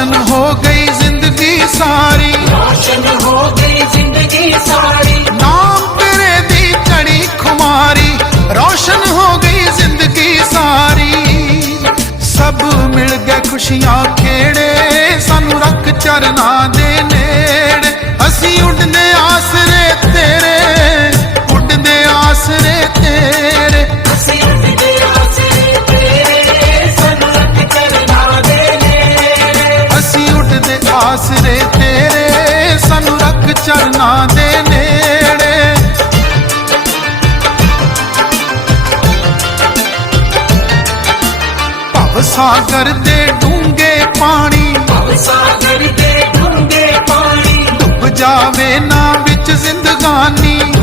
ਰੋਸ਼ਨ ਹੋ ਗਈ ਜ਼ਿੰਦਗੀ ਸਾਰੀ। ਰੋਸ਼ਨ ਹੋ ਗਈ ਜ਼ਿੰਦਗੀ ਸਾਰੀ। ਨਾਮ ਤੇਰੇ ਦੀ ਚੜੀ ਖੁਮਾਰੀ ਰੋਸ਼ਨ ਹੋ ਗਈ ਜ਼ਿੰਦਗੀ ਸਾਰੀ। ਸਭ ਮਿਲ ਗਏ ਖੁਸ਼ੀਆਂ ਖੇੜੇ ਸਾਨੂੰ ਰੱਖ ਚਰਨਾ ਆਸਰੇ ਤੇਰੇ ਸਾਨੂੰ ਰੱਖ ਚਰਨਾ ਦੇ ਨੇੜੇ। ਭਵ ਸਾਗਰ ਦੇ ਡੂੰਘੇ ਪਾਣੀ ਭਵ ਸਾਗਰ ਦੇ ਡੂੰਘੇ ਪਾਣੀ। ਡੁੱਬ ਜਾਵੇ ਨਾ